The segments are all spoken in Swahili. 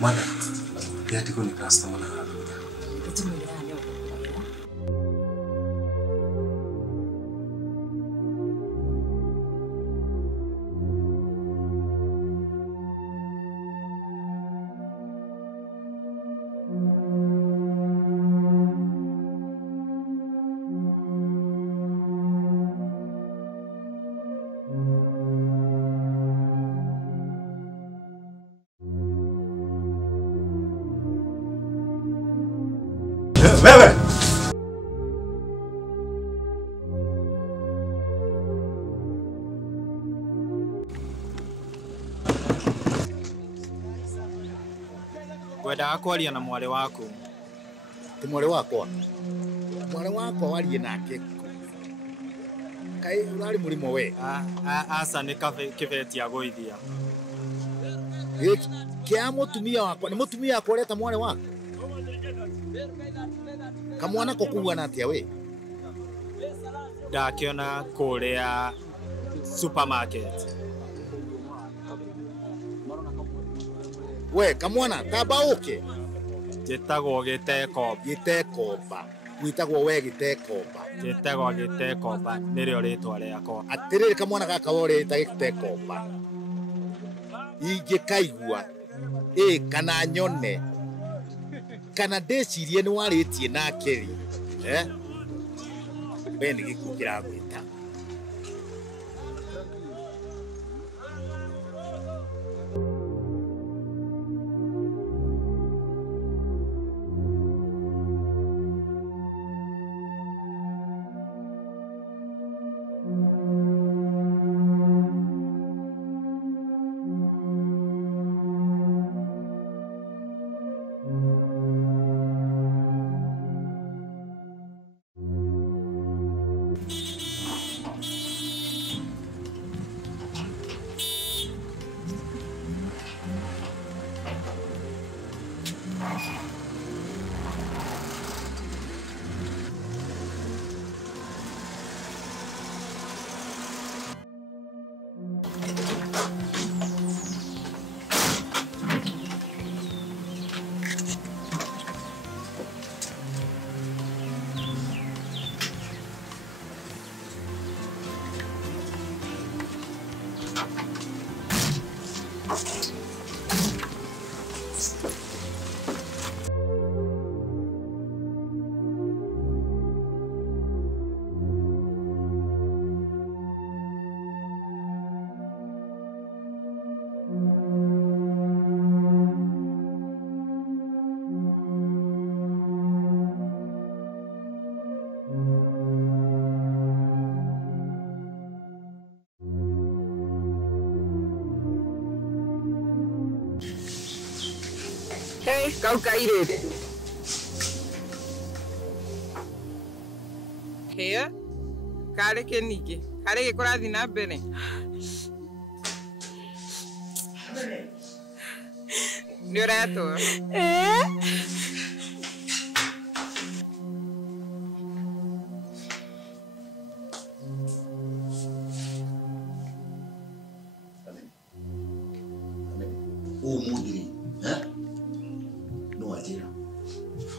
Mwana, yatiko ni customer na hapo. Wewe! Kwenda kwaria na mwale wako. Ti mwale wakwa. Mwale wakwa warie nake. Kai urari murimo we. Asa ni kibeti ya goithia. Kia mutumia wakwa, ni mutumia wakwa ureta mwale wako. Kamwana ko kuwana atia we. Ndakiona kuria supermarket. We kamwana tamba uke. Gitagwo Gitekomba. Gitekomba. Gwitagwo we Gitekomba. Gitagwo Gitekomba nirio ritwa riakwa. Atiriri kamwana gaka wore ta Gitekomba. Ingikaigua kana nyone kana ndecirie ni waritie nake we ni gikukira gwita. Hey, kau kaire. Kaya, kare kenike, kare ke kurathi na mbere. Ni ũretwo?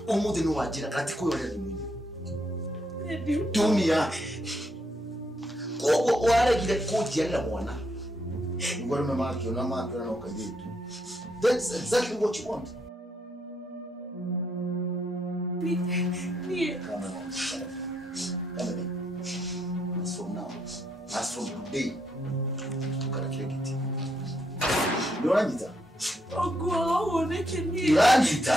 Omuthi no wajira kati kuyoria thimuni. Tumia. Kogo waregire kujiarira mwana. Ngoro mamakio na okajitu. That's exactly what you want. Come on. As from now, as from today, you gotta kill it. You want it? Oh, go on, I can hear. You want it?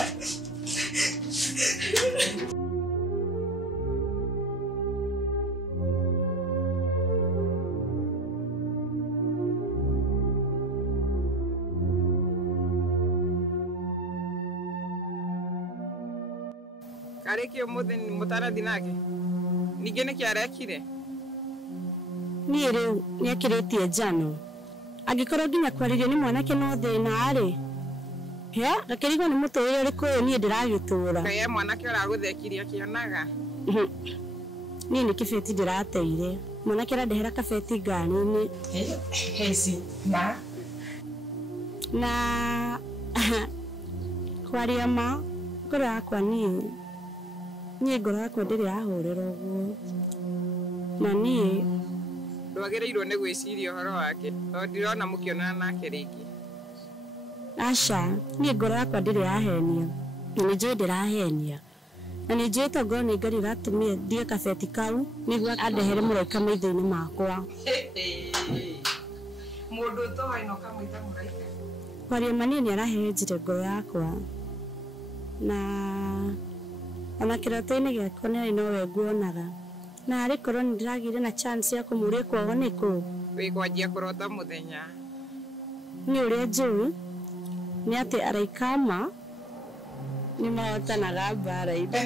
Kare ke umuthi mutarathi nake. Ninge niki arekire? Ni riu ni akiritie njano. Angikorwo nginya kwaririo ni mwanake no thina ri. Ya, gakirigo ni mutuire uriku ni ndiragitura. Kaye mwanake uraguthekirie akionaga. Ni ni kibeti ndirateire. Mwanake arandehera kabeti ngani-ini. Hezi na kwaria ma ngoro yakwa niĩ ngoro yakwa ndĩrĩ yahũrĩra ũguo na niĩ ndwagĩrĩirwo nĩ gwĩciria ũhoro wake tondũ ndirona mũkĩonana nake rĩngĩ. Aca niĩ ngoro yakwa ndĩrĩ yahenia na nĩ njũĩ ndĩrahenia na nĩ njũĩ to ngoro nĩ Ngai ũratũmire thiĩ kabeti kau nĩguo andehere mũraika maitho-inĩ makwa. Mũndũ ũtoĩ no kamwĩta mũraika. Kwaria ma niĩ nĩarahenjire ngoro yakwa na ona kĩroto-inĩ gĩakwa nĩ nowe nguonaga na arĩ korwo nĩ ndĩragĩire na chance ya kũmũria kwao nĩ kũ. Wĩkwanjia kũrota mũthenya. Nĩ ũrĩa njũĩ nĩ atĩ araika ma nĩ mahotanaga mbara-inĩ.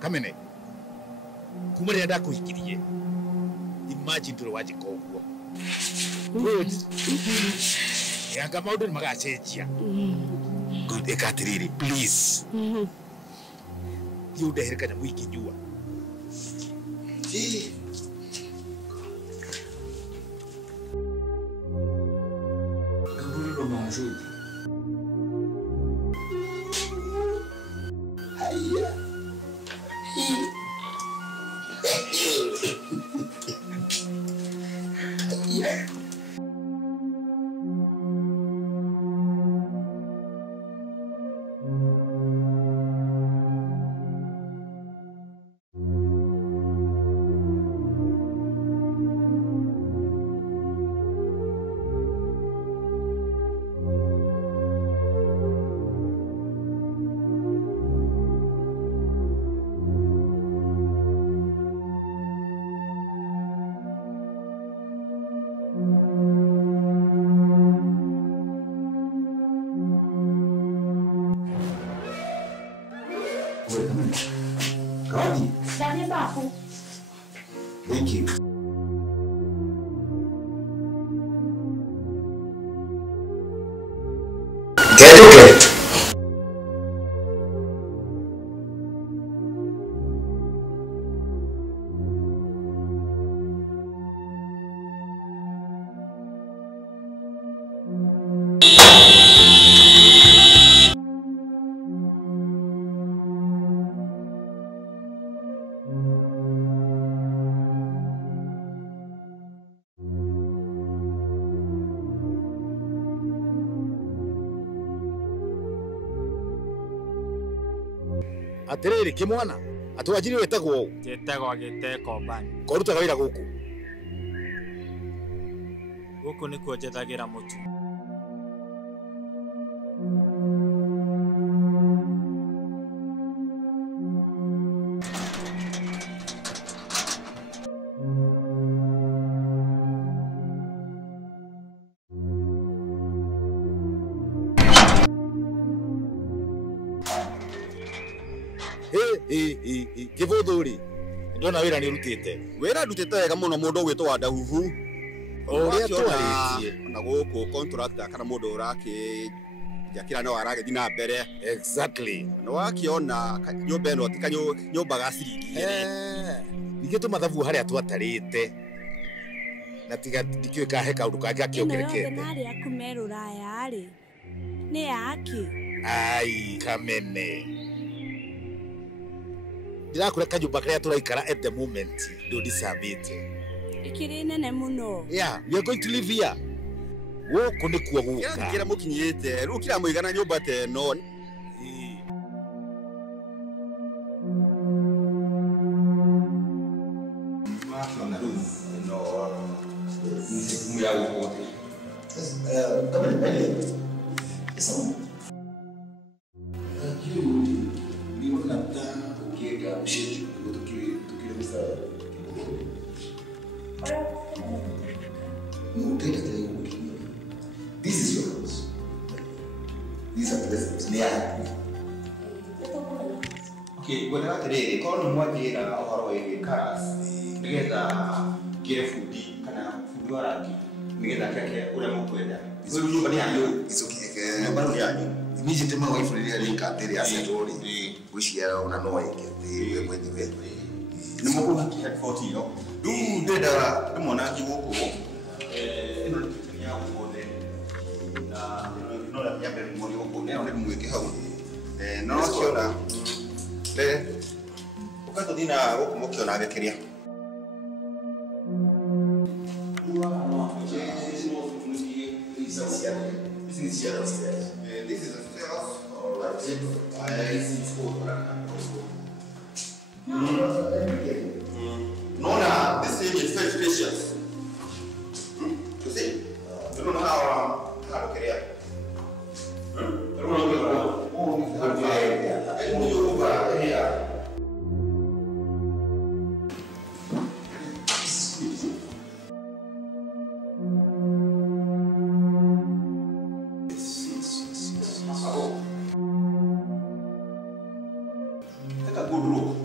Kamene kuma rĩrĩa ndakũhikirie imagine ndũrĩ wanjĩka ũguo yanga maũndũ nĩ magacenjia. Good, ĩka atĩrĩrĩ please thiĩ ũndehere kanyamũ ingĩnyua. Thank you. Get okay. Atĩrĩrĩ kĩmwana atwanjiri wetagwo ũũ. Njĩtagwo GITEKOMBA. Korutaga wĩra gũkũ? Gũkũ nĩkuo njethagĩra mũtu. Kĩbũthũ-rĩ ndona wĩra nĩ ũrutĩte. Wĩra ndutĩte wega mũno mũndũ ũgwĩtwo wa Ndahuhu. Ũrĩa twarĩtie na gũkũ contractor kana mũndũ ũrakĩjakĩra no aragĩthiĩ na mbere. Exactly. Nĩ wakiona nyũmba ĩno ti kanyũmba ga ciringi igĩrĩ. Ningĩ tũmathabu harĩa twatarĩte na tiga ndikĩũĩ kahe kaũndũ kangĩ gakĩongerekete. Ĩno yothe narĩ aku me Rũraya-rĩ nĩ yaki. Ai Kamene, ndirakũra kanyũmba karĩa tũraikara at the moment ndũndicabĩte. Ikiri nene muno. Yeah, we are going to live here. Gũkũ nĩkuo gũka. Kĩra mũkinyĩte rĩu kĩra mũigana nyũmba ta ĩno. This is your house. These are the blessings. Okay, when I today, call them what they are or cars. Together, get food, can I food or together, or a moqueda. It's okay. Immediately, my wife really can't tell us at all. Wish you are on a noise when you get no more had 40. Do the monarchy walk over. No, ukato dina wako mokyo na gekeria. This is a house. All right. I see school. No, this thing is very precious. You see? You don't know how to carry it. Take a good look.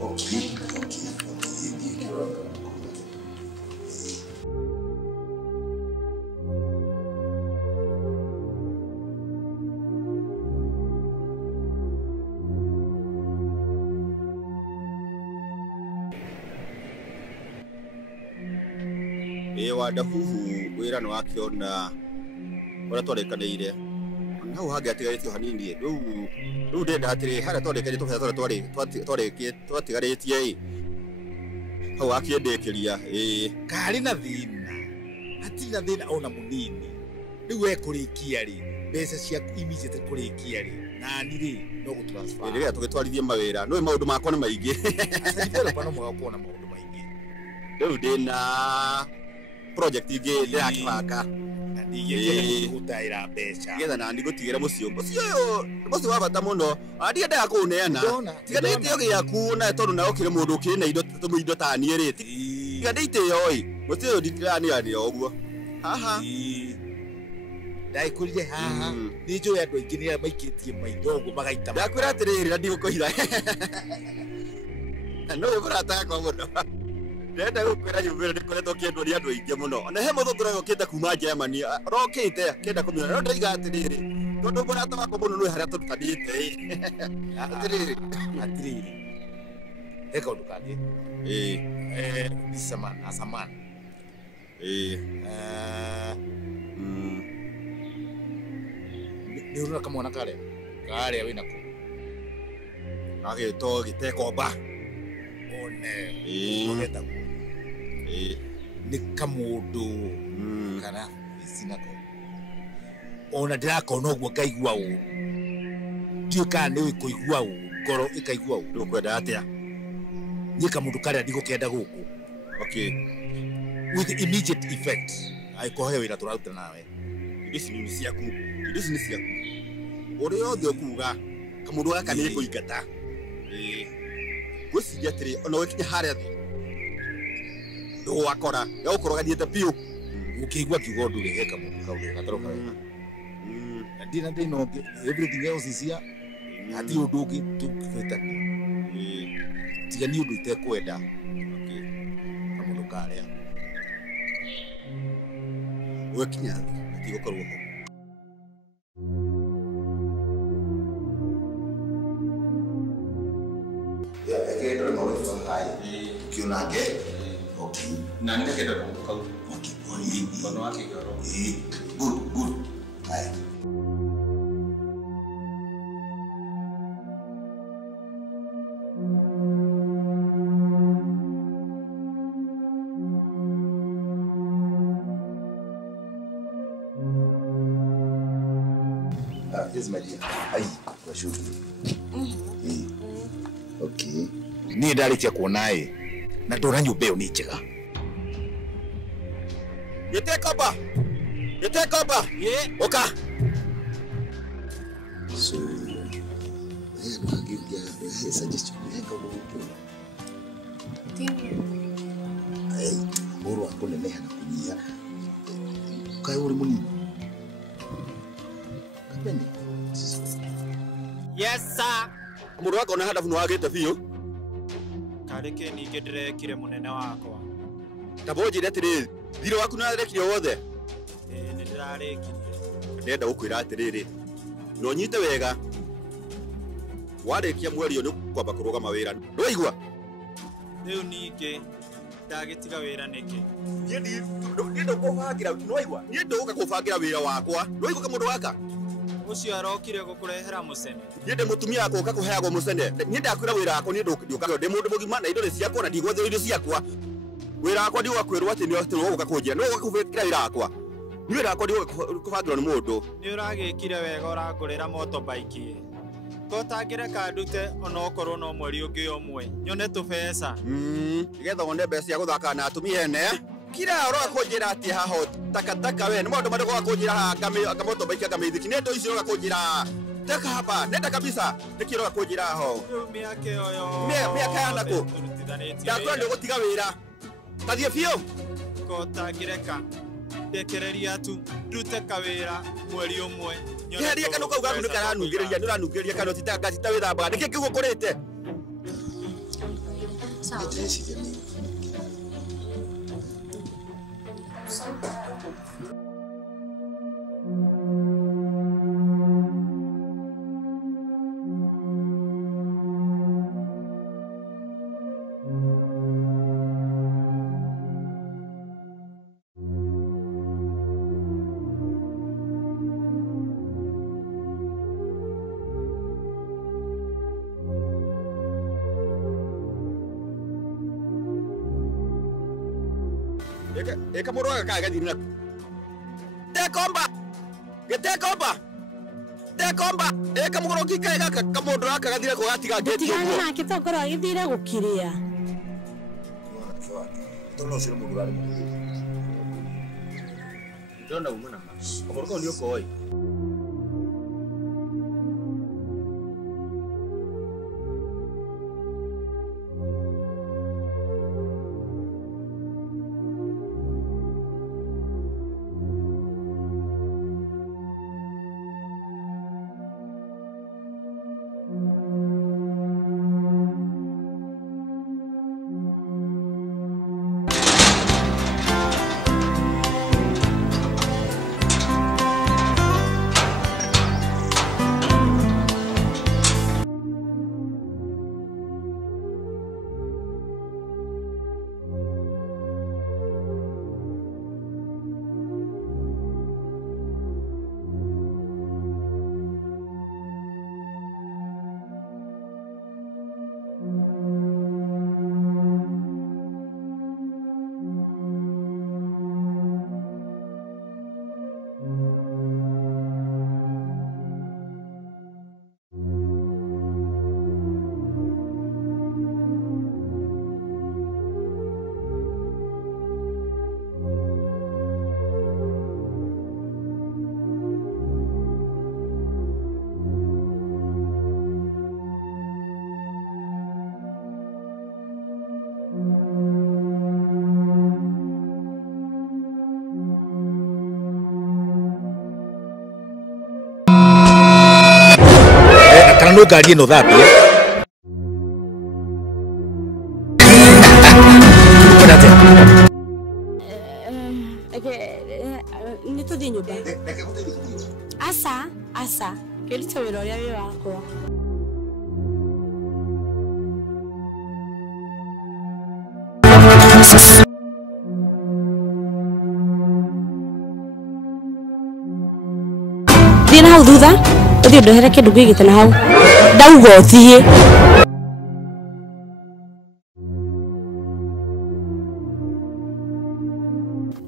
Okay. Wada huhu wira no akiona ora twarekanire na uhaga atigaritio hanini riu ndenda atiri hara twarekanire twatigarĩtie hau akiendekeria kari na thina hatirĩ na thina ona mũnini rĩu ekũrĩkia rĩ mbeca ciaku immediately kũrĩkia rĩ nani rĩ no gũtransfer rĩrĩa tũgĩtwarithie mawĩra no maũndũ makwa nĩ maingĩ developer no mwega kuona maũndũ maingĩ rĩu ndĩna project ingĩ ndĩrakĩbanga na ndigĩkĩra gũtaĩra mbeca nĩgetha nani gũtigĩra mũciĩ ũcio wa bata mũno ndiendaga kũũneana tiganĩte gĩaku na tondũ na ũkĩrĩ mũndũ ũkĩrĩ na indo ta niĩ rĩ tiganĩitĩyo mũciĩ ũyũ nditiranĩanĩra ũguo haha ndaikũrire haha nĩ njũĩ andũ aingĩ nĩ maikĩtie maitho ũguo magaita ndakwĩra atĩrĩrĩ na ndigũkũhitha no ũyũ mũrata wakwa mũno ndenda gũkwĩra nyumĩra nĩkoretwo kĩendwo nĩ andũ aingĩ mũno ona he mũthũngũra ũkĩte kuma Germany rokĩte kĩenda kũmĩona no ndaiga atĩrĩrĩ tondũ mũrata wakwa mũno nĩ harĩa tũrutanĩte atĩrĩrĩ he kaũndũ kangĩ asamani nĩ ũrona kamwana karĩa wĩnako gagĩtwo Gitekomba getagwo nĩ kamũndũ kana icinako ona ndĩrakona ũguo ngaigua ũru ndiũĩ kana nĩ ũĩ kũigua ũru ngoro ĩkaigua ũru ndũkwenda atĩa niĩ kamũndũ karĩa ndigũkenda gũkũ with immediate effect angĩkorwo he wĩra tũraruta nawe ici nĩ ciaku ũrĩa othe ũkuga kamũndũ gaka nĩ kũingata gwĩciria atĩrĩ ona gũkinya harĩa thĩ ndũgakora gagũkoroganiĩte biũ ũkĩigua kiuga ũndũ ũrĩa geka mũndũ kau gataroka wega na ndirĩ na thĩna ũngĩ everything else is here hatirĩ ũndũ ũngĩ tũkĩhĩtania tiga nĩ ũndũ itekwenda kamũndũ karĩa gũkinya thĩ hatigũkorwo ho na nĩndakenda kũndũ kau tondũ wakĩgĩoro good haya Yes, my dear. Aye, for sure. Okay. Ni ndarikia kuona na ndona nyumba ĩyo nĩ njega. Gitekomba. Gitekomba. Oka. So, I'll give you a suggestion. Hey, moro wako neneha na kunyia. Kai uri munini. Kapende. Yes sir. Moro wako na hadafu nwagite biyo. Kareke ninge ndirekire munene wakwa. Taboji retire. Thiro waku na rekire wothe. Ni ndirarekirie. Ndenda gukwira atiriri. No nyite wega. Warekia mweri yo ni kwamba kurugama wira. Ndwaigua? Riu ninge ndagitiga wira niki. Niende kubangira ndwaigua? Niende guka kubangira wira wakwa. Ndwaigua kamundu waka? Ucio arokire gukurehera mucene. Niende mutumia wako uka kuheagwo mucene. Niende akwira wira wako niende uka ndi mundu mugima na indo ni ciakwa na ndigwethe indo ciakwa. Wira wakwa ndi wakwirwo ati ni otirwo guka kunjira. No guka kubangira wira wakwa. Ni wira wakwa ndi kubangirwo ni mundu. Ni uragikire wega urangurira motorbike. Kotangire kandute ona okorwo no mweri ungi omwe nyone tubeca igetha wone mbeca cia guthaka na atumia ene kira oro akunjira ati haho takataka we ni maundu mariko akunjira ha kamoto baiki kamithiki neto icio akunjira taka hapa nenda kabisa nikiro akunjira ho miake oyo miaka yanako ndakwa ndio gutiga wira tathie biu kotangire ka ndekereria tu ndute kawira mweri umwe Heria kana ukauga ndu karanungireria ndu ranungireria kana titanga titawithambaga niki kigu kurite Sawa. Eka moro ka gathina Gitekomba Gitekomba Gitekomba eka mugoro kikaega kamundu aka gathire ko gatiga ngeti uguo tigana nake tongoro agithire gukiria Tono sio mugurari ndona umana omoroko ndio koi no ngari ĩno thambie nĩ tũthiĩ nyũmba aca kĩrute wĩra ũrĩa wĩ wakwa thiĩ na hau thutha ũthiĩ ũndehere kĩndũ gĩgĩte na hau ndauga ũthiĩ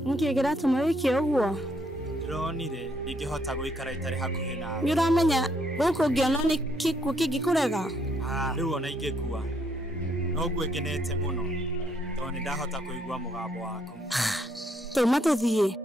nĩkĩ kĩratũma wĩke ũguo ndĩronire ingĩhota gũikara itarĩ hakuhĩ nawe nĩ ũramenya gũkũ ũngĩona nĩ gĩkuũ kĩngĩkũrega rĩu ona ingĩkua no ngwengenete muno to ni ndahota kuigua mugambo waku Tuma tuthie.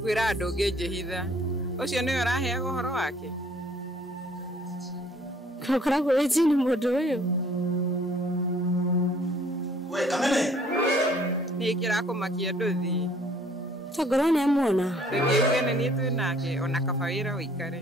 Kwira andu ngĩnjĩhitha ũcio nĩwe ũraheaga ũhoro wake Kokoragwo wĩjini mũndũ ũyũ. We Kamene nĩ kĩrakũmakia nduthi Tongoro nĩ amuona. ndĩngiuge nĩ niĩ twĩ nake ona kaba wĩra ũikare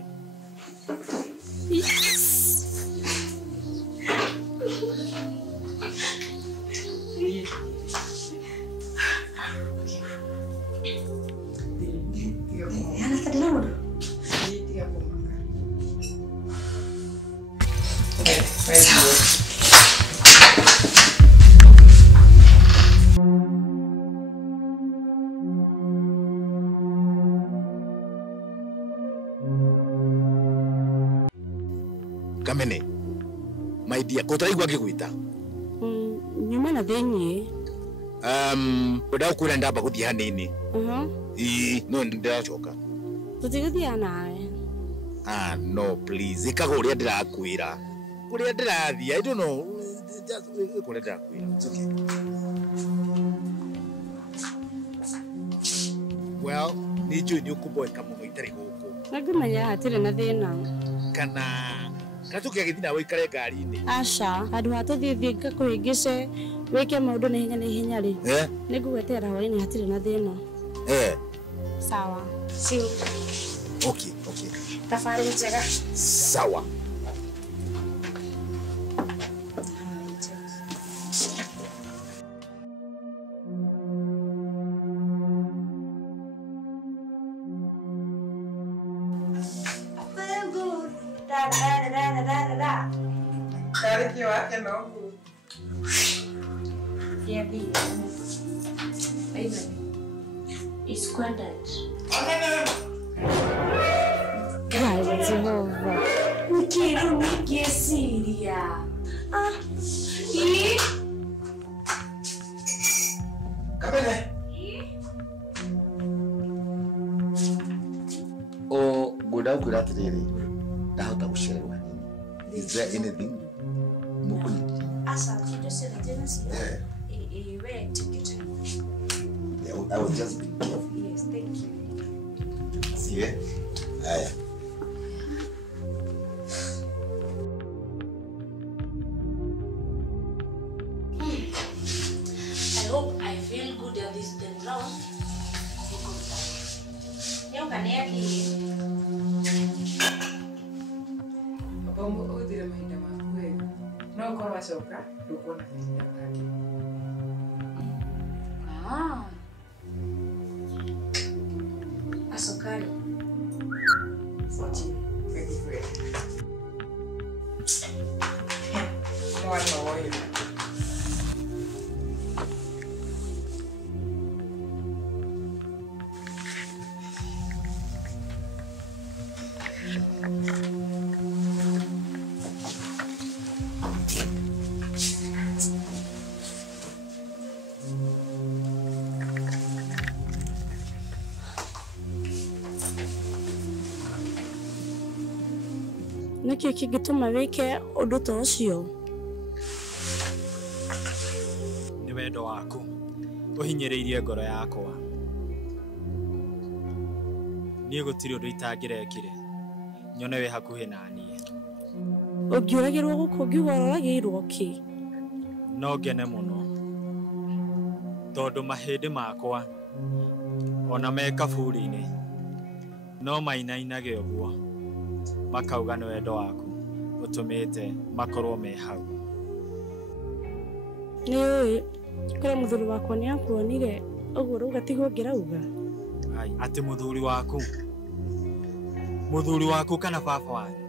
Kamene, my dear, kotaraigua ngĩgwĩta. Nyuma na thĩinĩ. Kwenda kwĩra ndamba gũthiĩ hanini. No ndĩracoka. Tũtigũthiaga nawe. No please, ikaga ũrĩa ndĩrakwĩra. Kũrĩa ndĩrathiĩ, I don't know. Just kũrĩa ndĩrakwĩra. It's okay. Well, nĩ njũĩ nĩ ũkũmboeka mũno itarĩ gũkũ. Nangĩmenya hatirĩ na thĩna. Kana tũkĩagĩthiĩ nawe ikare ngari-inĩ. Aca, handũ ha tũthiĩ ngakũhĩngĩce wĩke maũndũ na ihenya rĩ. Nĩngũgweterera hwaĩ-inĩ hatirĩ na thĩna. Sawa. See you. Okay. Tafadhali njega. Sawa. Kariki wake nogu It's squandered. God, Jehovah. Ukiru nikesiria. Kamene ngwenda gũkwĩra atĩrĩrĩ ndahota gũcererwo hanini. Is there anything mũkũnyitire? Asa, just say wait, take your time. I was just being careful. Yes, thank you. See ya. Aya. I hope I feel good at this time round. Apamu udire mahinda maku wega no ũkorwo wacoka ndũkuona kahinda kangĩ Asokari. mwana woyo Nĩkĩo kĩngĩtũma wĩke ũndũ ta ũcio? Nĩ wendo waku ũhinyĩrĩirie ngoro yakwa. Niĩ gũtirĩ ũndũ itangĩrekire nyone wĩ hakuhĩ na niĩ. Ũngĩũragĩrwo gũkũ ũngiuga ũragĩirwo kĩ? No ngene mũno tondu mahĩndĩ makwa ona me kaburi-inĩ no mainainage ũguo makauga nĩ wendo waku ũtũmĩte makorwo me hau. Nĩ ũĩ kũrĩa mũthuri wakwa nĩ akuonire ũguo rĩu gatigwo ngĩrauga. Ai, atĩ mũthuri waku kana baba wanyu?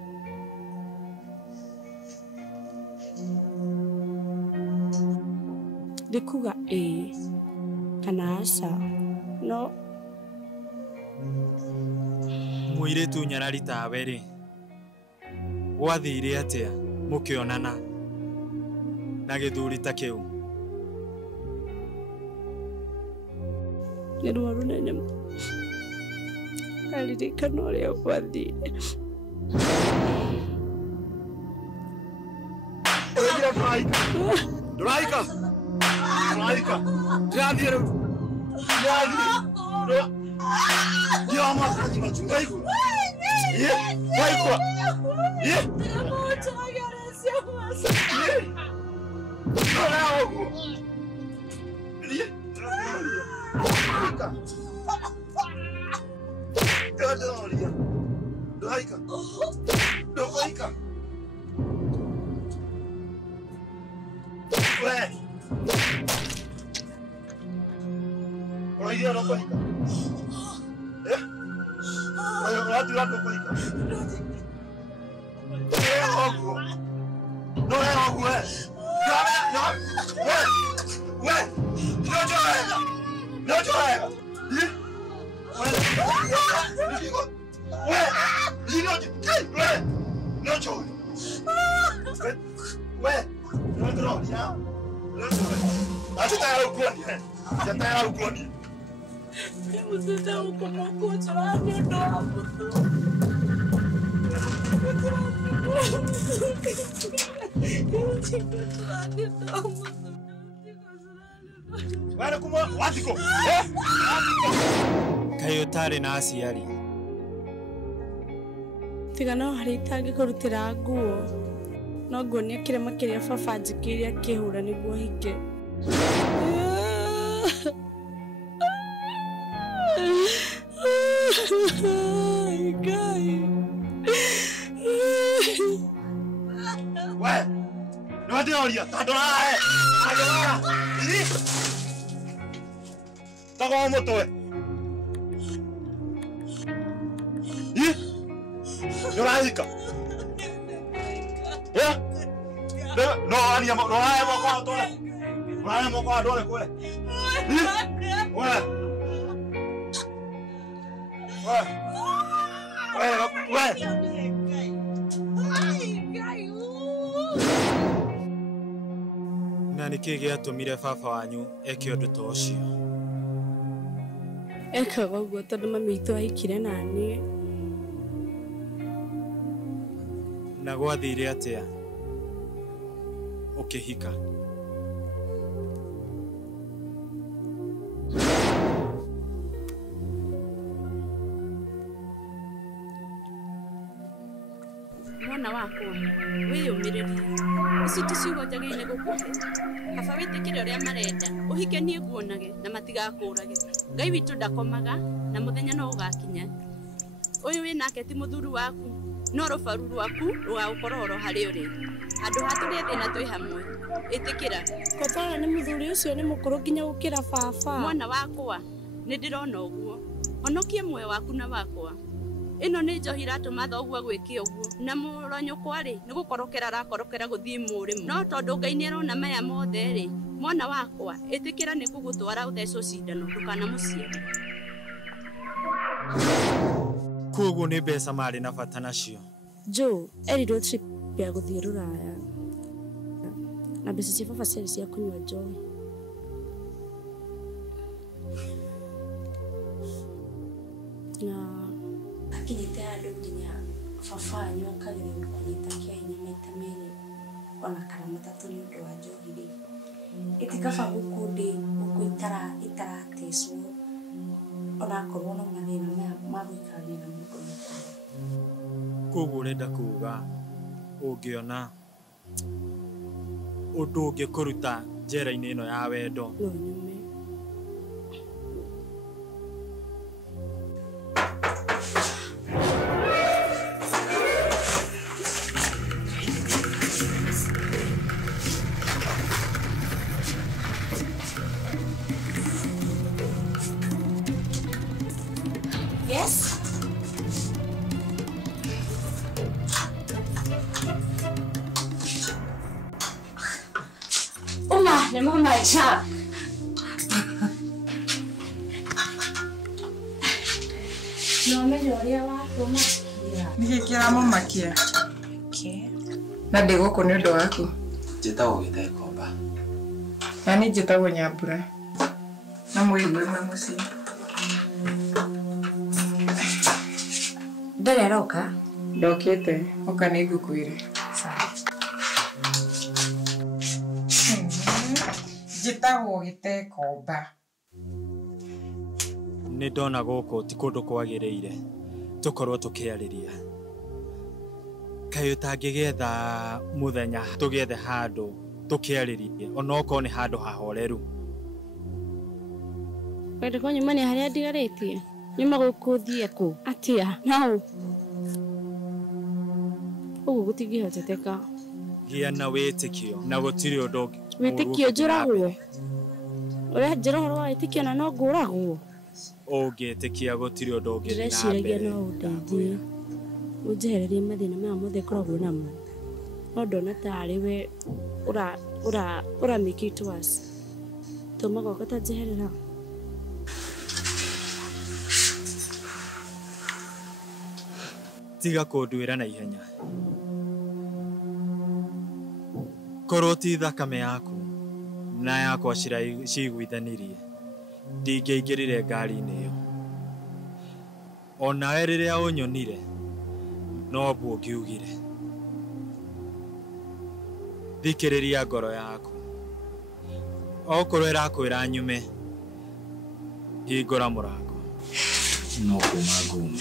Ndikuga ĩĩ kana aca no mũirĩtu nyarari tawe rĩ gwathire atĩa mũkĩonana na gĩthuri ta kĩu? nĩ ruo rũnene aririkana ũrĩa gwathire. Ndũraika ndirathiĩ rĩu kaĩ ũtarĩ na aciari? Tiga no harĩ itangĩkũrutĩra nguo no nguonia kĩrema kĩrĩa baba njĩkĩire akĩhũra nĩguo hike. Na nĩkĩĩ gĩatũmire baba wanyu eke ũndũ ta ũcio? Ekaga ũguo tondũ mami witũ ahikire na niĩ. Na gwathire atĩa ũkĩhika? Mwana wakwa wĩyũmĩrĩrie, ici ti ciugo njagĩrĩire gũkũhe. Kaba wĩtĩkĩre ũrĩa marenda, ũhike niĩ nguonage na matigakũrage. Ngai witũ ndakomaga na mũthenya no ũgakinya. Ũyũ wĩ nake ti mũthuri waku, no rũbaru rwaku rũgagũkorwo oro harĩa ũrĩ. Handũ ha tũrĩa thĩna twĩ hamwe, ĩtĩkĩra. Kotara nĩ mũthuri ũcio nĩ mũkũrũ nginya gũkĩra baba. Mwana wakwa, nĩ ndĩrona ũguo. Honokie muoyo waku na wakwa. Ĩno nĩ njohi iratũma thoguo gwĩke ũguo. Na mũronyũkwa rĩ, nĩ gũkorokera arakorokera gũthiĩ mũrĩmo. No tondũ Ngai nĩ arona maya mothe rĩ, mwana wakwa, ĩtĩkĩra nĩ gũgũtwara ũthecwo cindano ndũkanamũciare. Koguo nĩ mbeca marĩ na bata nacio. Joe, erirwo trip ya gũthiĩ Rũraya. Na mbeca cia baba ciarĩ cia kũnyua njohi. Na akinyĩte handũ nginya baba wanyu akageria kũnyita kĩahinya maita merĩ ona kana matatũ nĩ ũndũ wa njohi rĩ. Itikaba gũkũ ndĩ gũkũ itaratecwo onakorwo no mathĩna maya ma gũikarania na mũndũ mũkũrũ. Koguo ũrenda kuuga ũngĩona ũndũ ũngĩkũruta njĩra-inĩ ĩno ya wendo no nyume Nĩ mama Jack. No menyo ũrĩa wakũmakia. Nĩ kĩramũmakia. Na ndĩ gũkũ nĩ ũndũ waku. Njĩtagwo Gĩtekomba. Na niĩ njĩtagwo Nyambura. Na mũigue mwe mũciĩ. Ndĩrĩ aroka? Ndokĩte, oka nĩ ngũkwĩre. Njĩtagwo Gĩtekomba. Nĩ ndona gũkũ ti kũndũ kwagĩrĩire tũkorwo tũkĩarĩria. Kaĩ ũtangĩgetha mũthenya tũgethe handũ tũkĩarĩrie onokorwo nĩ handũ hahoreru. Wende kũnyumania harĩa ndigarĩtie? Nyuma gũkũ thiĩ kũ? Atĩa? No. Ũguo gũtingĩhoteteka. Gĩa na wĩtĩkio na gũtirĩ ũndũ ũngĩ. Wĩtĩkio njũragwo? Ũrĩa njĩra ũhoro wa wĩtĩkio na no ngũragwo? Ũngĩtĩkia gũtirĩ ũndũ ũngĩ na ndĩreciragia no ũndeithie ũnjehererie mathĩna maya mothe ngoragwo namo no ndona tarĩ we ura make it worse tũma goka tanjeherera tiga kũnduĩra na ihenya korwo ti thakame yaku na yakwa ciguithanirie ndingĩaingĩrire ngari-inĩ ĩyo onawe rĩrĩa ũnyonire no mbu ũngiugire thikĩrĩria ngoro yaku okorwo ĩrakwĩra nyume hingũra mũrango no kuma ngume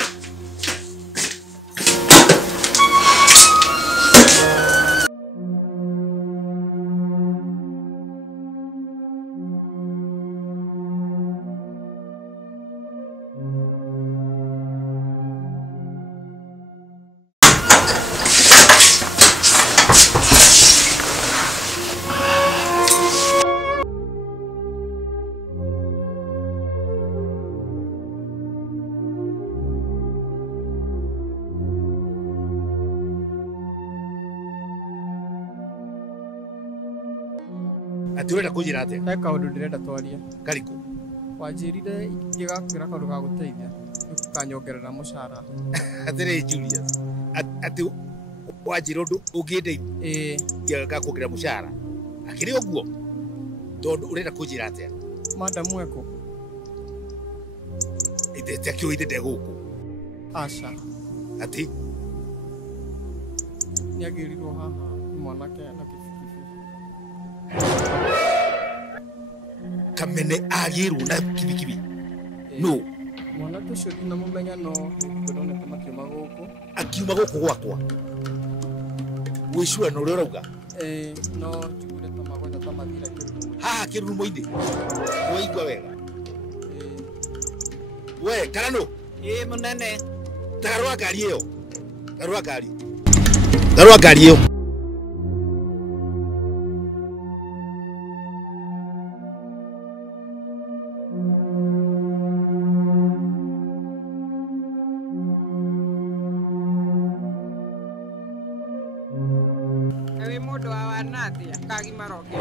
Aturenda kujira ate? He kaundu ndirenda twaria. Kariko. Wanjirire ingigakwira kaundu ga guteithia. Ukanyongerera mushara. Atere Julius. Ati wajira undu unginde gakugira mushara. Akiri oguo. Tondu urenda kujira ate? Madam weko. Ite kyo ite guku. Asha. Ati niagirirwo haha mwanake na kibibibi. Kamene agiru na kibikibi. No. Mwanake ucio ndinamumenya no ndonete makiuma guku. Akiuma guku gwakwa. Wicua no uri urauga? No njugure ta magweta ta mathira kirumu. Haha kirumu-ini. Waigua wega. We karano. Munene. Tarua ngari iyo. Tarua ngari. Tarua ngari iyo. Ewe mundu wa wanathia kagi maroke.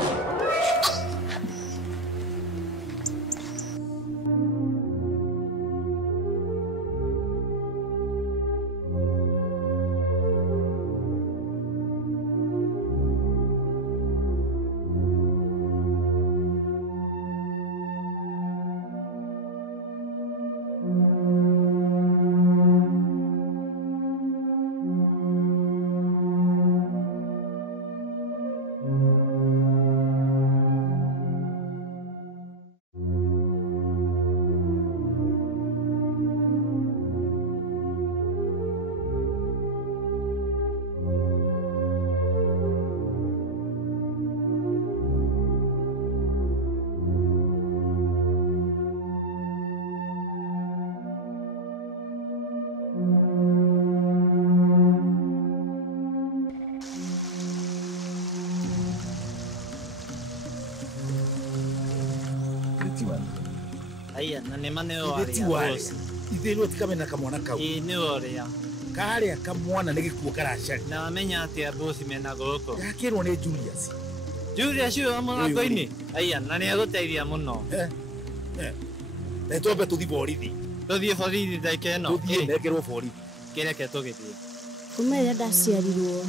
Aya, na nĩ maneo arĩa. Ithiĩ tikamena kamwana kau. Nĩ ũrĩa. Karĩa kamwana nĩ gĩkuo karacari. Na wamenya atĩa bosi mena gũkũ. Yakĩrwo nĩ Julius. Julia cio mũrango-inĩ. Aya, na nĩ egũteithia mũno. Na twambe tũthi borithi. Tũthiĩ borithi ndagĩka ĩno. Tũthiĩ nekerwo borithi. Kĩreke tũgĩthiĩ. Kuma rĩrĩa ndaciarirwo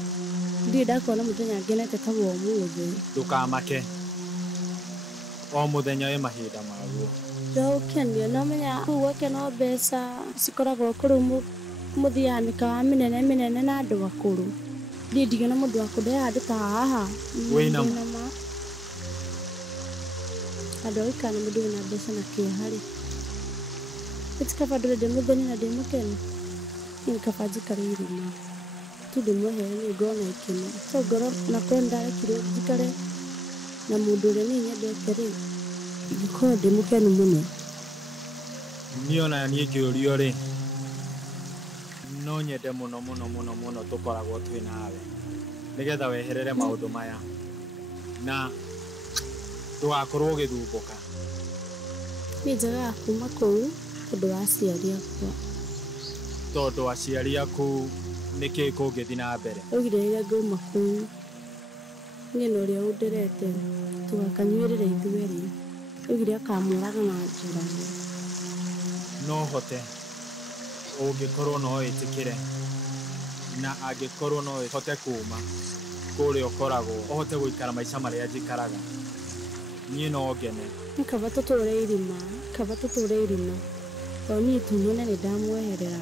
ndirĩ ndakuona mũthenya ngenete ta wa ũmũthĩ. Ndũkamake. O mũthenya wĩ mahinda maguo. Ndokenia no menya kũu gwake no mbeca cikoragwo kũrĩ mũthianĩka wa mĩnene na andũ akũrũ. Ndiĩ ndigana mũndũ wa kũndehera handũ ta haha. Wĩinama. Andũ aikana mũndũ wĩna mbeca na kĩeha-rĩ. Itikaba ndũrĩ ndĩmũtheni na ndĩmũkeni. Ni kaba njikare irima. Tu ndĩmwehere nĩ ngona ikeno. To ngoro na kwenda ndarekirwo njikare na mũndũ ũrĩa niĩ nyendete-rĩ. Ndikorwo ndĩmũkenu mũno. Niĩ ona niĩ ngĩũrio-rĩ, no nyende mũno tũkoragwo twĩ nawe nĩgetha weherere maũndũ maya na ndũgakorwo ũgĩthumbũka. Niĩ njagaga kuma kũu tondũ wa aciari akwa. Tondũ aciari aku nĩkĩĩ kũngĩthiĩ na mbere? Augire rĩrĩa ngauma kũu niĩ na ũrĩa ũnderete tũgakanyuĩrĩra ithuerĩ. Augire akamũraga na njĩra. No hote ũngĩkorwo no wĩtĩkĩre na angĩkorwo no ũhote kuma kũrĩa ũkoragwo ũhote gũikara maica marĩa njikaraga, niĩ no ngene. Kaba tũtũre irima, tondũ niĩ tumuone nĩ ndamweherera.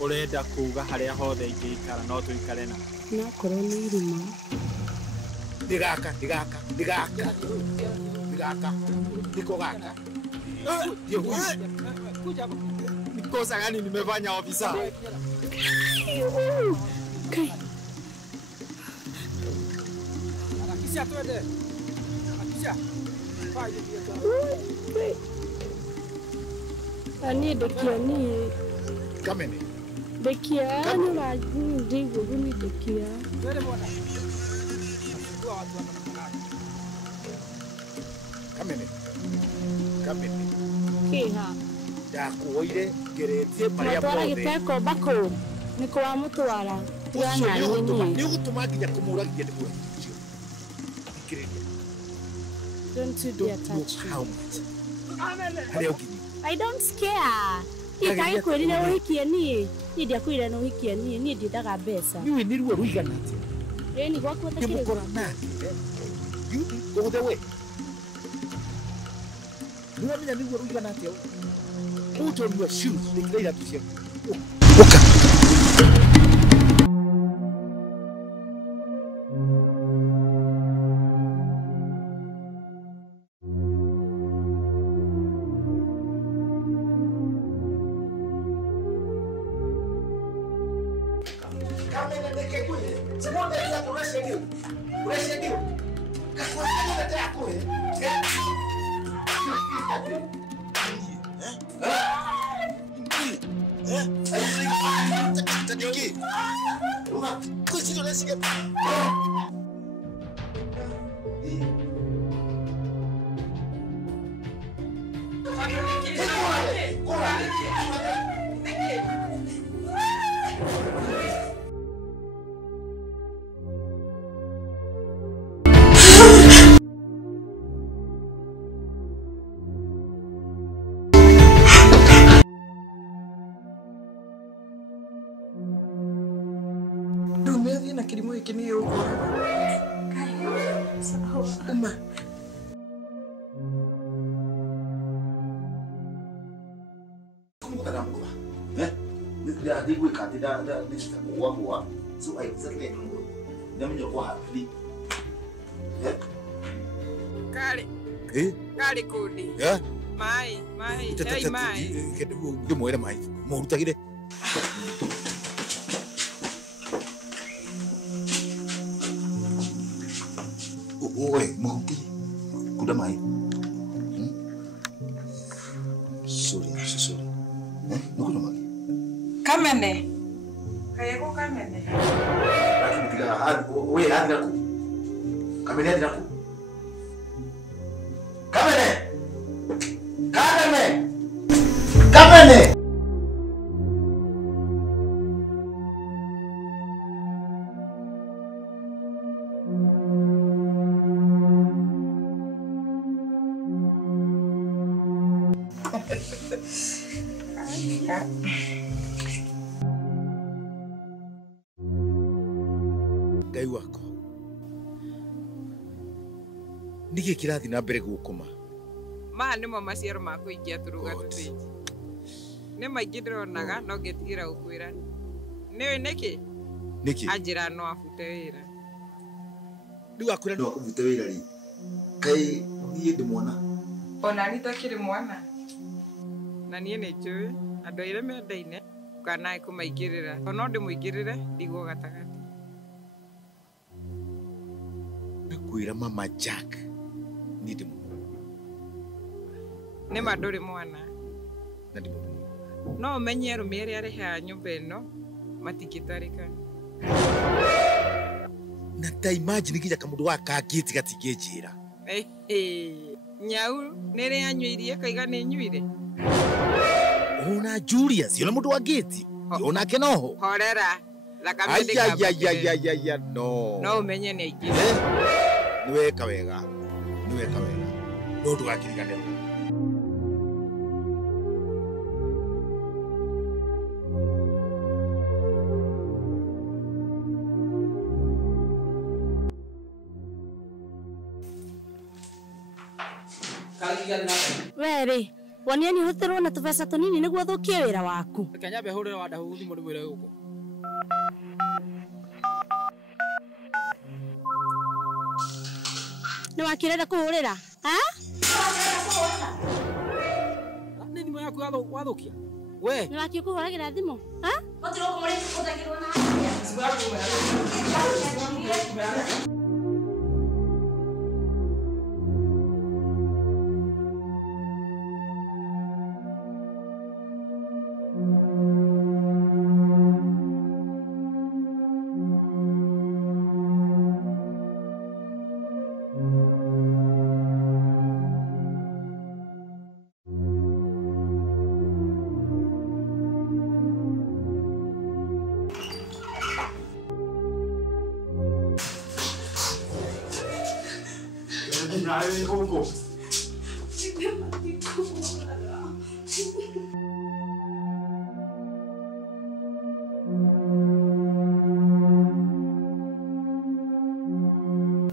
Ũrenda kuga harĩa hothe ingĩikara no tũikare na nakorwo nĩ irima. Ndigaka. Niko gaka. Kosa gani nimefanya ofisa? Kai. Harakisha twende. Harakisha. Ani ndekia ni. Kamene. Ndekia ni wa ndingo ni ndekia. Twende bwana. Kamene. Kiha. Ndakuoire ngeretie maria mothe. Twara GITEKOMBA kũ nĩ kwa mũtwara. Tiana nini. Nĩ ũgũtũma nginya kũmũragia nĩguo. Don't you dare touch me. How much? Harĩa ũnginyi. I don't scare. Itakwĩrire ũhikie niĩ. Niĩ ndiakwĩrire no ũhikie niĩ. Niĩ ndiendaga mbeca. Niĩ nĩ ruo rũigana atĩa? Ĩni gwaku ũtakĩrĩ. Ndĩmũkora nake. Go the way. Niwamenya nĩ ruo rũigana atĩa? Put on your shoes. Nĩkĩra iratũ ciaku. Ũka. Na kilimo hiki ni huko. Uma. Kumbuka damu kwa. Ndio ndio katida ndio kwa. So exactly ndio. Ndio kwa happy. Kali. Kali kudi. Mai. Hey mai. Ndio mwere mai. Murutagire. Oi, Monkey. Kuda mai. Sorry. Nukuno mai. Kamene. Kayako kamene. Lakini tiga hadi wewe hadi naku. Kamene hadi naku. Kamene. Ngai wako niki kirathi na mbere gukuma ma nimo maciaro ma kuingia turuga tutinji ni maingi ndironaga no ngetigira gukwira niwe niki anjira no afute wira ndiga kwira ndo akuvute wira ri kai ni ndi mwana ona nitakiri mwana na nie ni njui andu aire mendaine kana kumaingirira ono ndi muingirire ndigwo gatagati nakwira mama Jack ni ndi mwana ni manduri mwana na ndi mwana no umenye rumire ari ha nyumba ino matikitarika na ta imagine kija kamundu wakagiti gatigejira nyau nere anyuirie kaiga ni nyuire ona Julius yona mundu wa gate yona kenoho horera lakamende ya no umenye ni aingire niwe kawega no tugakirigane Weri, wonia ni hutirwo na tubesa tunini niguo thukie wira waku. Kenya behurira wa dahu thimu ni mwire guko. Ni wakirenda kuhurira? Ha? Ni thimu yaku wathukia. We. Ni wakio kuhuragira thimu? Ha? Otiro kumuri kuthagirwo na.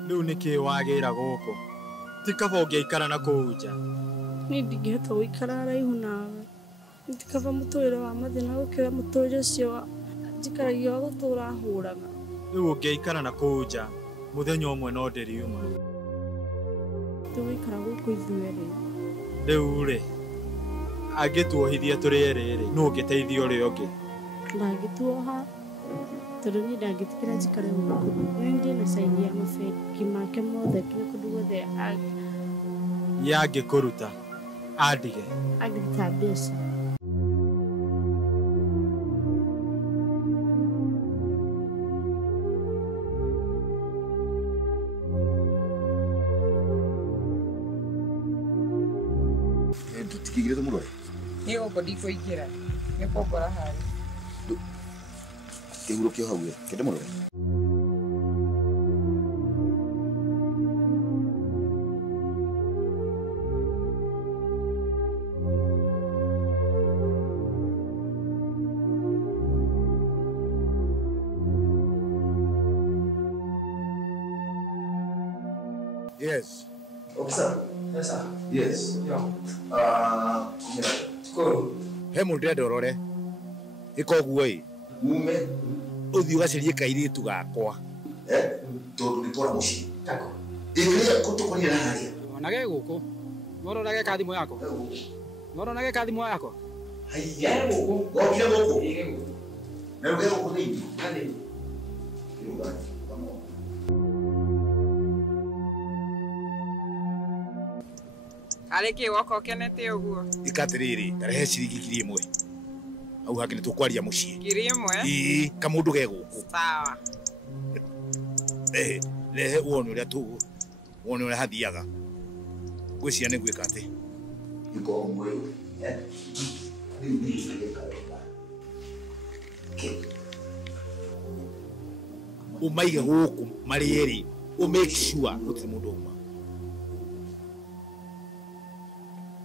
Riu niki wagira guku tikaba ungiikara na kuja Ni ndingihota guikara raihu nawe ndikaba muturire wa mathina gukira muturire ucio njikaragia gutura huraga riu ungiikara na kuja muthenya umwe no ndiriuma tuikara guku ithueri riu ri angituohithia turi eriri no ungiteithia uri ungi ndangituoha tondu ni ndangitikira njikare guku nindi na saidi ya mabeki make mothe kiri kundu guothe yangikuruta andige agita mbeca tutikigire tumurwe ni guko ndikuingira ni kokora hari kiguro kio hauye kende murwe Yes. Officer. Yes, sir. Yes. Yeah. Cool. He mundu ndorore. Ikoguo i. Mume. Uthi ugacerie kairitu gakwa. Tondu ni tora muci. Tako. Ndiria kutukoria haria. Onage guko. Nororage kathimu yako. Nororage kathimu yako. Haiya guko. Gokire guko. Na rugero guko thini. Nani? Ruga. Ariki wako kenete uguo Ikatiriri tarehe ciringi 1,000 au hakini tukwaria mucii 1,000 kamundu ge guku sawa rehe wone uria tu wone uria hathiaga gwiciria ni gwika ati iko mweru umaige guku mari eri make sure gutiri mundu uma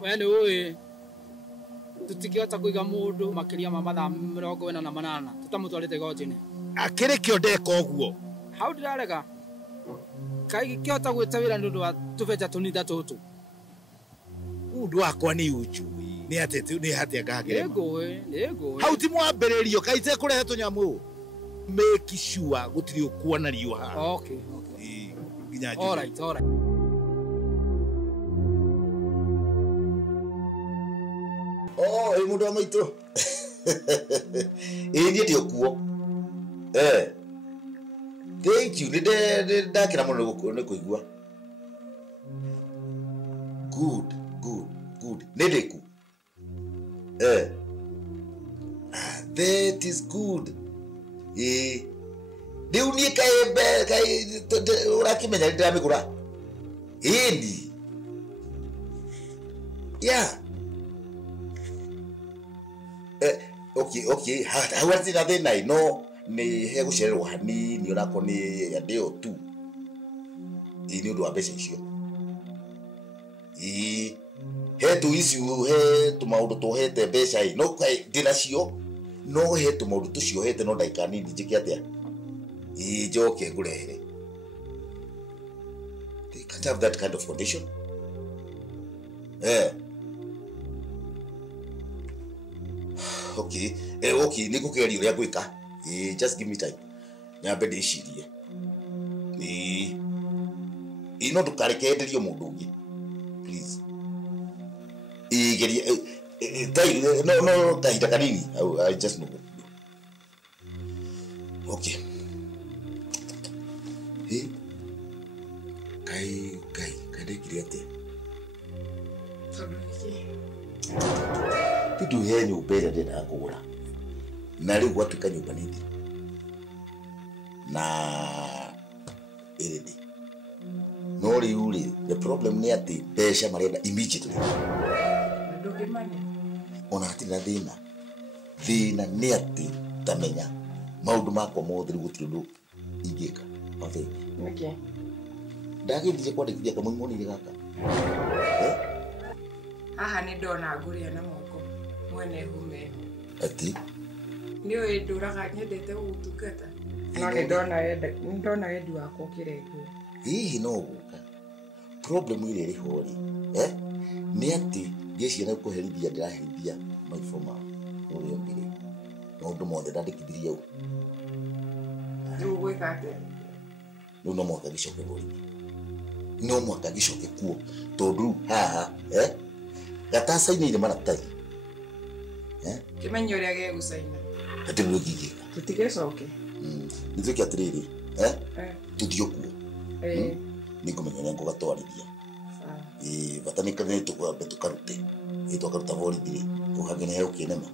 We ni uwi tutikihota kuiga mundu makiria ma mathaa 48 tutamutwarite gotini akiri kio ndeka uguo hau ndirarega kai kihota gwita wira ndu wa tubeja tunitha tutu undu wakwa ni ujui ni atete ni hatia ngagire nego hau ti mwambiririo kaite kurehe tunyamu make sure gutiri ukuona riu ha okay ginya all right mundu wa maitu ndiye ndio kuo thank you ndakira muno ni kuigua good nediku that is good riu nie kai urakimenya ndiramigura indi yeah okay hawati na thina ino ni he gucererwo hanini urako ni ndio tu ni undu wa mbeca icio he tu icio he tu maundu tuhete mbeca no kai ndinacio no he tu maundu tucio hete no ndaika nini njike atia njoke ngurehere they can't have that kind of condition okay niko keri uria gwika just give me time nyambe ndicirie ino ndukarekenderio mundu ungi please geria no kahinda kanini I just know okay kai ndekire atia kitu he nyumba ĩrĩa ndĩrenda kũgũra na rĩu gwatuĩka nyũmba nĩ thiru na ĩrĩndĩ no rĩu rĩ the problem nĩ atĩ mbeca marenda immediately ona hatirĩ na thĩna nĩ atĩ tamenya maũndũ makwa mothe rĩu gũtirĩ ũndũ ingĩka mabengi ndagĩthire kwandĩkithia kamũimonire gaka haha nĩ ndona ngũrĩa na moko mwene hume ati nĩ ũĩ ndũraga nyendete gũgũtungata no nĩ ndona wendi wakwa ũkĩrengwo hihi no gũka problem ĩrĩa ĩrĩ ho rĩ nĩ atĩ ngĩciria na kũherithia ndĩraherithia maifo ma ũrĩa ũngĩ rĩ maũndũ mothe ndandĩkithirie u rĩu gwĩka atĩa rĩu no mwaka gĩcoke borithi no mwaka gĩcoke kuo tondũ haha gatacainĩire maratathi kĩmenye ũrĩa gegũcaina hatirĩ ũndũ ũngĩka tũtigĩcoke nĩ twĩke atĩrĩrĩ tũthiĩ kuo nĩ ngũmenya ũrĩa ngũgatwarithia bata nĩ tũkwambe tũkarute twakaruta borithi rĩ ũkangĩ nĩ he ũkĩnema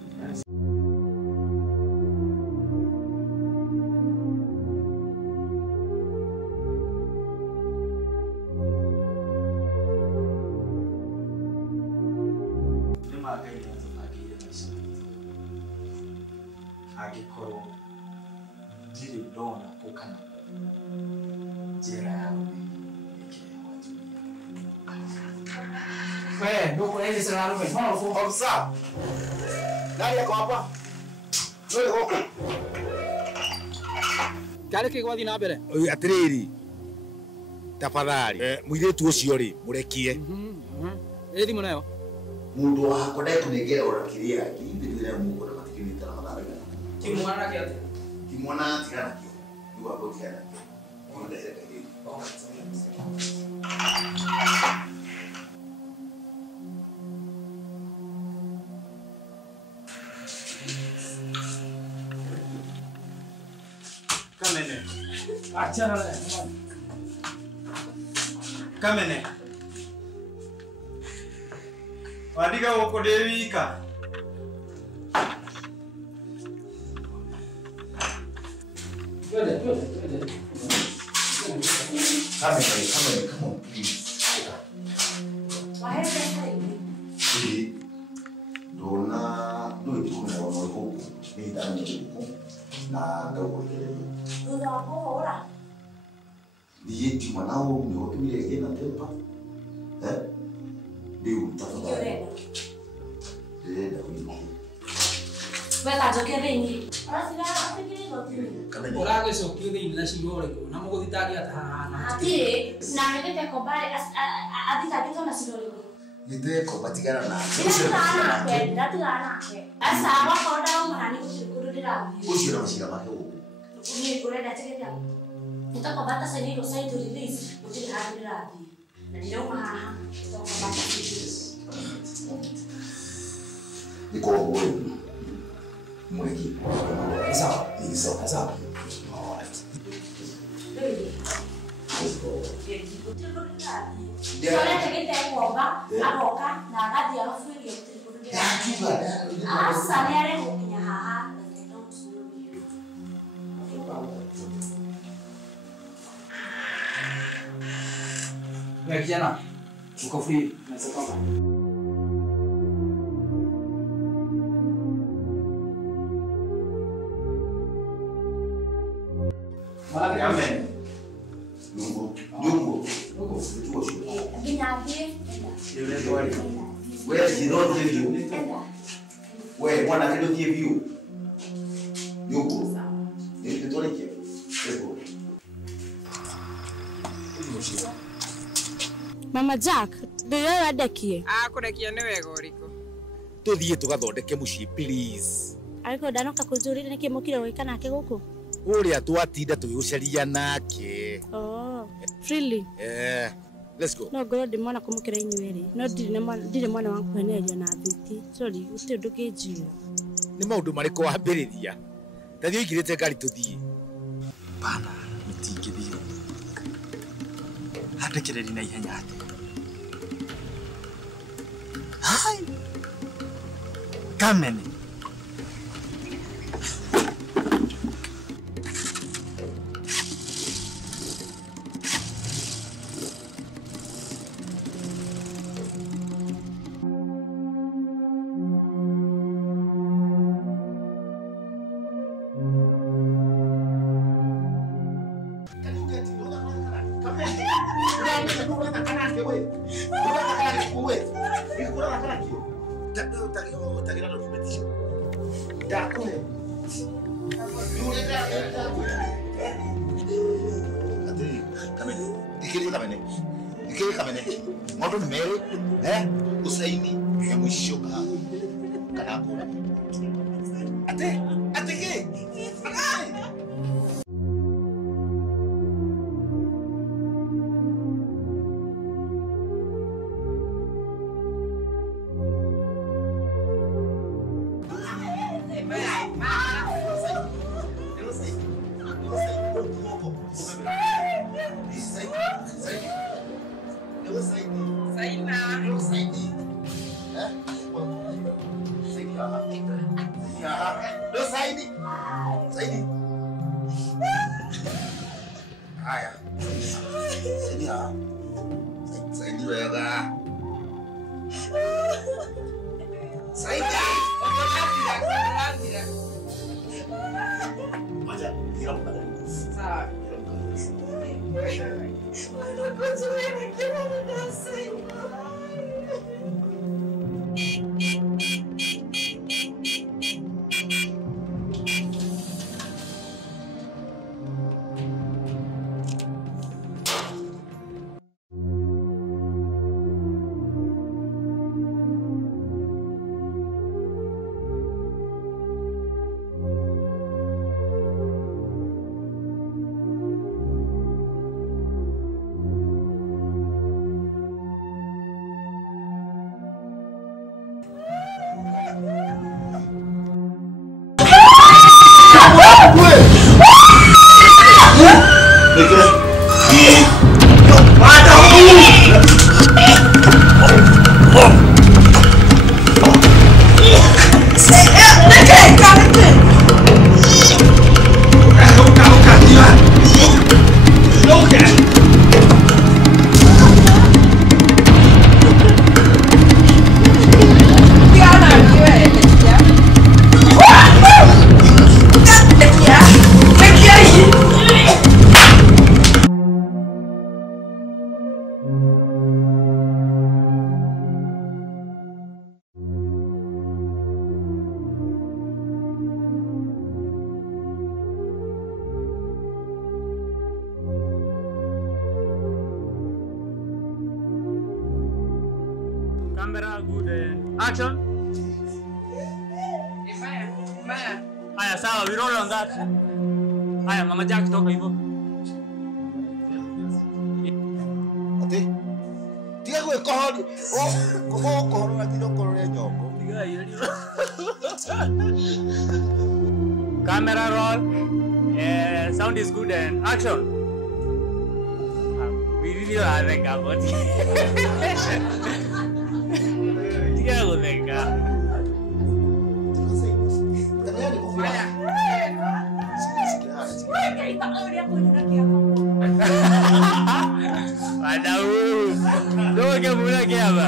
angĩkorwo ndirĩ ndona kũkana njĩra ya we ndugu hizi sana rume mbona uko ofisa nani yako hapa ndio huko kale kigwathi na mbere atiriri tafadhali muiretu ucio ri murekie thimu nayo mundu wako ndakunengera urakiria ngindire mungu na matikinita na madhara kimwana kiate kimwana tigana kio ndio hapo tigana kio ndio ile kile kamene achana na kamene wadiga uko devika twende come on please dona no ituna wa huko ni ndani huko na ndio Tudo agora. Dieti manao ni watu ile yeye na tempa ndio tafadhali ndio njoke thĩinĩ. Ũragĩcokio thĩinĩ na cira ũrĩkũ na mũgũthitangĩra ta hahana. Hatirĩ na GITEKOMBA athitangĩtwo na cira ũrĩkũ. GITEKOMBA tigana nake. Ndatigana nake. Asa wakorwo ndauma nĩ gũtirĩ kũndũ ndĩrathiĩ. Ũcio na macira make ũguo. Niĩ ngũrenda tigĩte GITEKOMBA tacainĩirwo sign to release gũtirĩ handũ ndĩrathiĩ. Na ndĩrauma haha GITEKOMBA Niko wewe. Mweki. Sawa. Ni sawa. Sawa. Alright. Solete GITEKOMBA agoka na agathi agabuĩria gũtirĩ kũndũ ndĩrathiĩ. Asa nĩ arĩ gũkinya haha. Wewe kijana, uko free na sasa. Amen. Lungu. Where is the road give you? Where one I don't give you. Lungu. Let's go. Mama Jack, ndĩrĩ wendekie. Kũrekia nĩ wega ũrĩkũ. Tũthiĩ tũgathondeke mũciĩ please. Ariko ndanoka kũnjũrĩra nĩkĩ mũkire gwĩka nake gũkũ? Ũrĩa twatinda tũgĩgũcaria nake. Oh, really? Let's go. No ngorwo ndĩmona kũmũkĩra inyuĩ-rĩ, no ndirĩ mwana wa kũhenererio na thwiti. Sorry, gũtirĩ ũndũ ũngĩnjĩra. Nĩ maũndũ marĩkũ wambĩrĩria? Tathiĩ ũingĩrĩte ngari tũthiĩ. Bana, mũtingĩthiĩ. Handĩkĩrĩri na ihenya atĩ. Hai! Kamene. Camera, good. Action. Aya, sawa, we roll on that. Aya, Mama Jack toka hivyo. Ati. Tia kwe kohori. Oh, kohoro na tino kohoro nyongo. Tiga yeli. Camera roll. Sound is good and action. We really are the about. Tiga go venga. Padahal, doa que mulher que aba.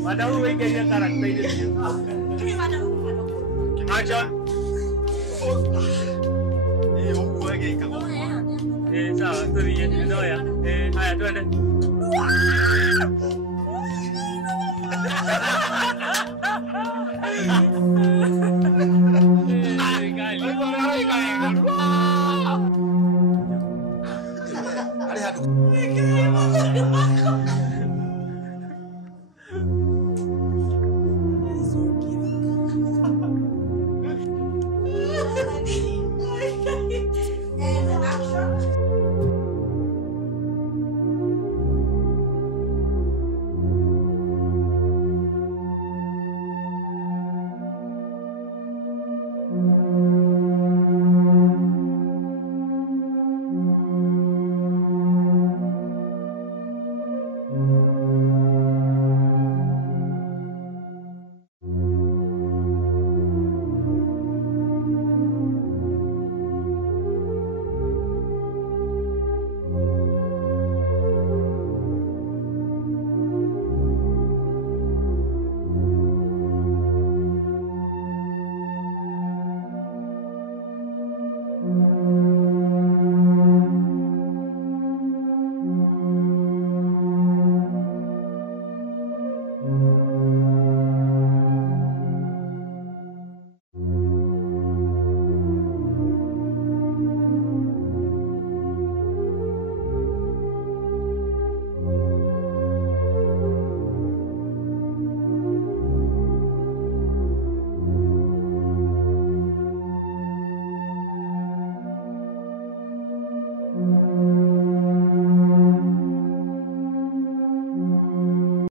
Padahal we kaya karakter dia. Action. Gue kayak kamu. Salah, tu dia doa ya. Ayah tu ada.